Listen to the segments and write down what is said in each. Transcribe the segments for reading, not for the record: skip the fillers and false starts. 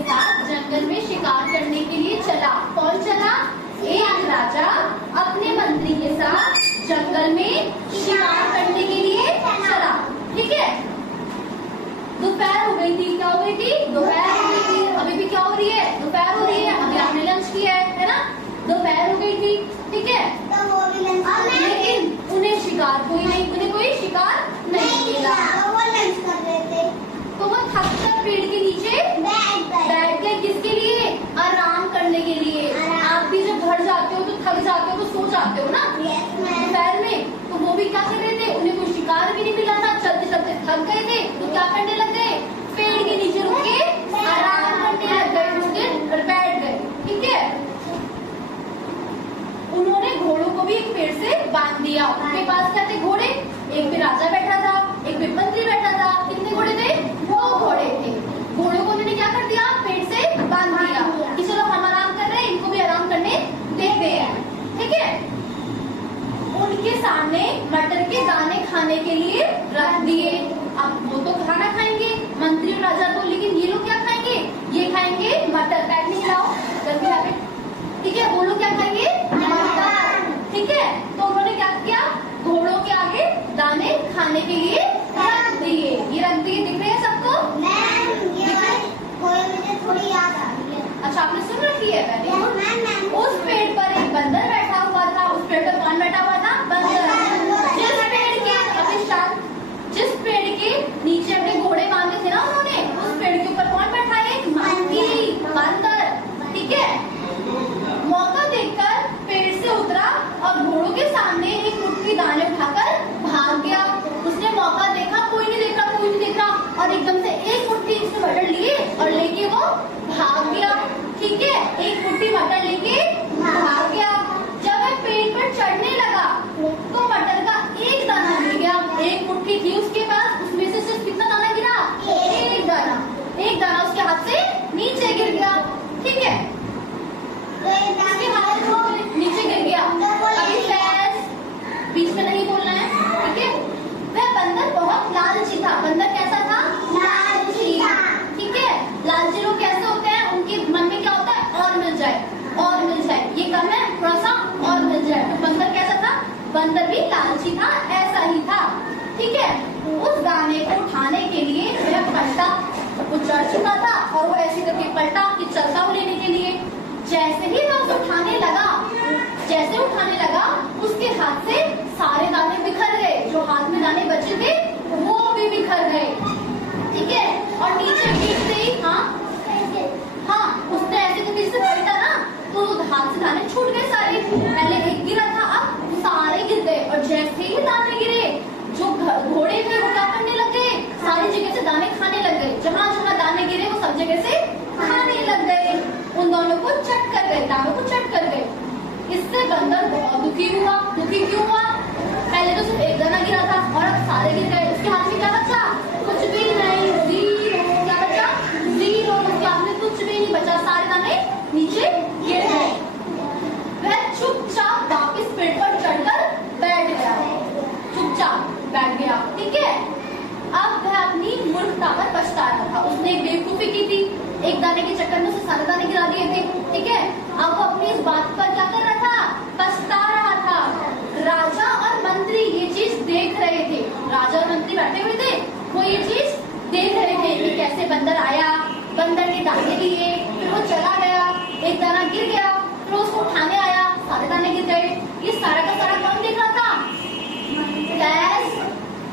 के साथ जंगल में शिकार करने के लिए चला। कौन चला? एक राजा अपने मंत्री के साथ जंगल में शिकार करने के लिए चला। ठीक है, दोपहर हो गई थी। क्या हो गई थी? दोपहर हो गई थी। अभी भी क्या हो रही है? दोपहर हो रही है। अभी आपने लंच किया है ना? दोपहर हो गई थी। ठीक है, लेकिन उन्हें शिकार कोई शिकार नहीं मिला। तो वो थक कर पेड़ के नीचे बैठ गए। किसके लिए? आराम करने के लिए। आप भी जब घर जाते हो तो थक जाते हो तो सो जाते हो ना दोपहर में, तो वो भी क्या कर रहे थे? उन्हें कोई शिकार भी नहीं मिला था, चलते चलते थक गए थे, तो क्या करने लग गए? पेड़ के नीचे रुक के आराम करने लग गए, कुछ देर और बैठ गए। ठीक है, उन्होंने घोड़ों को भी एक पेड़ से बांध दिया। उनके पास क्या थे? घोड़े। एक पे राजा बैठा था, एक पे मंत्री बैठा था। कितने घोड़े थे? 2 घोड़े थे। घोड़ों को उन्होंने क्या कर दिया? पेड़ से बांध दिया कि चलो हम आराम कर रहे हैं, इनको भी आराम करने देते हैं। ठीक है, उनके सामने मटर के दाने खाने के लिए रख दिए। अब वो तो खाना खाएंगे, मंत्री और राजा को, लेकिन ये लोग क्या खाएंगे? ये खाएंगे मटर। बैठ नहीं खिलाओ, जल्दी आगे। ठीक है, वो लोग क्या खाएंगे? मटर। ठीक है, तो उन्होंने क्या किया? घोड़ों के आगे दाने खाने के लिए रख दिए। ये रख दिए, दिख रहे हैं सबको? मुझे थोड़ी याद आ रही है। अच्छा, आपने सुन रखी है पहले? उस पेड़ पर एक बंदर बैठा हुआ था। उस पेड़ पर कौन बैठा हुआ था? बंदर। जिस पेड़ के नीचे अपने घोड़े बांधे थे ना उन्होंने, उस पेड़ के ऊपर कौन बैठा है? एक मंकी, बंदर। ठीक है, मौका देखकर पेड़ से उतरा और घोड़ों के सामने एक मुट्ठी दाने उठाकर भाग गया। उसने मौका देखा, कोई नहीं देख रहा, कोई नहीं देख रहा, और एकदम से एक मुट्ठी इसने मटर लिए और लेके वो भाग गया। ठीक है, एक मुट्ठी मटर लेके भाग गया। जब वह पेड़ पर चढ़ने लगा तो मटर का एक दाना गिर गया। एक मुट्ठी थी उसके पास, उसमें से सिर्फ कितना दाना गिरा? एक दाना। एक दाना उसके हाथ से नीचे गिर गया। ठीक है, उसके हाथ से नीचे गिर गया। अभी बीच में नहीं बोलना है। ठीक है, वह बंदर बहुत लालची था। बंदर कैसा था? लालची। ठीक है, लालची लोग कैसे होते हैं? उनके मन में क्या होता है? और मिल जाए, और मिल जाए, ये कम है थोड़ा सा और मिल जाए। तो बंदर कैसा था? बंदर भी लालची था, ऐसा ही था। ठीक है, उस दाने को उठाने के लिए वह पलटा। वो चढ़ चुका था और वो ऐसे करके पलटा कि चलता हूँ लेने के लिए। जैसे ही वह उसे उठाने लगा, उसके हाथ से सारे दाने बिखर गए। जो हाथ में दाने बचे थे वो भी बिखर गए। ठीक है, और नीचे गिरते ही उसने ऐसे करके इसे पलटा ना, तो हाथ से दाने छूट गए सारे। पहले एक गिरा था, अब सारे गिर गए। और जैसे ही दाने गिरे, जो घोड़े थे वो क्या करने लग गए? सारी जगह से दाने खाने लग गए। जहाँ जहाँ दाने गिरे वो सब जगह से खाने लग गए। उन दोनों को चट कर गए, दानों को चट कर गए। इससे बंदर बहुत दुखी हुआ। दुखी क्यों हुआ? पहले तो सिर्फ एक दाना गिरा था और अब सारे गिर गए। उसके हाथ में क्या बचा? कुछ भी नहीं, ज़ीरो। क्या बचा? ज़ीरो। उसके हाथ में कुछ भी नहीं बचा, सारे दाने नीचे गिर गए। वह चुपचाप वापस पेड़ पर चढ़कर बैठ गया। चुपचाप बैठ गया। ठीक है, अब वह अपनी मूर्खता पर पछता रहा था। उसने एक बेवकूफी की थी, एक दाने के चक्कर में उसे सारे दाने गिरा दिए थे। ठीक है, अब वो अपनी इस बात पर क्या कर रहा था? पछता रहा था। राजा और मंत्री ये चीज देख रहे थे। राजा और मंत्री बैठे हुए थे, वो ये चीज देख रहे थे कि कैसे बंदर आया, बंदर ने दाने लिए, फिर वो चला गया, एक दाना गिर गया, फिर उसको उठाने आया, सारे दाने गिर गए। ये सारा का सारा कौन देख रहा था?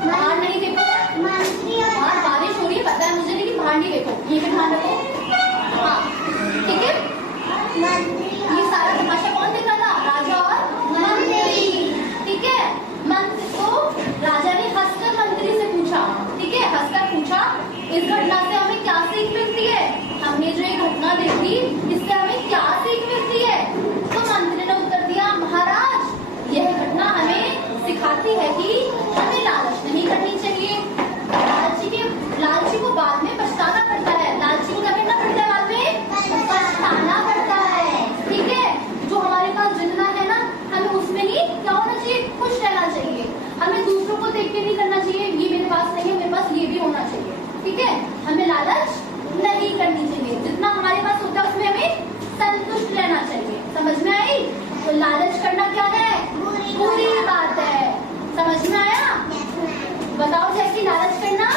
बाहर नहीं देखो, बाहर बारिश हो रही है पता है मुझे, लेकिन बाहर नहीं देखो, ये भी ध्यान रखो। हाँ, ठीक है, ये सारा तमाशा कौन देख रहा था? राजा और मंत्री। ठीक है, मंत्री को राजा ने हंसकर मंत्री से पूछा। ठीक है, हंसकर पूछा, इस घटना से हमें क्या सीख मिलती है? हमने जो ये घटना देखी, इससे हमें क्या सीख मिलती है? तो मंत्री ने उत्तर दिया, महाराज, यह घटना हमें सिखाती है कि हमें लालच नहीं करनी चाहिए। लालची को बाद में पछताना पड़ता है। लालची को क्या करना पड़ता है? बाद में पछताना पड़ता है। ठीक है, जो हमारे पास जितना है ना, हमें उसमें ही क्या होना चाहिए? खुश रहना चाहिए। हमें दूसरों को देख के नहीं करना चाहिए, ये मेरे पास नहीं है, मेरे पास ये भी होना चाहिए। ठीक है, हमें लालच नहीं करनी चाहिए। जितना समझ में आई? तो लालच करना क्या है? बुरी बात है। समझ में आया? बताओ जैसी लालच करना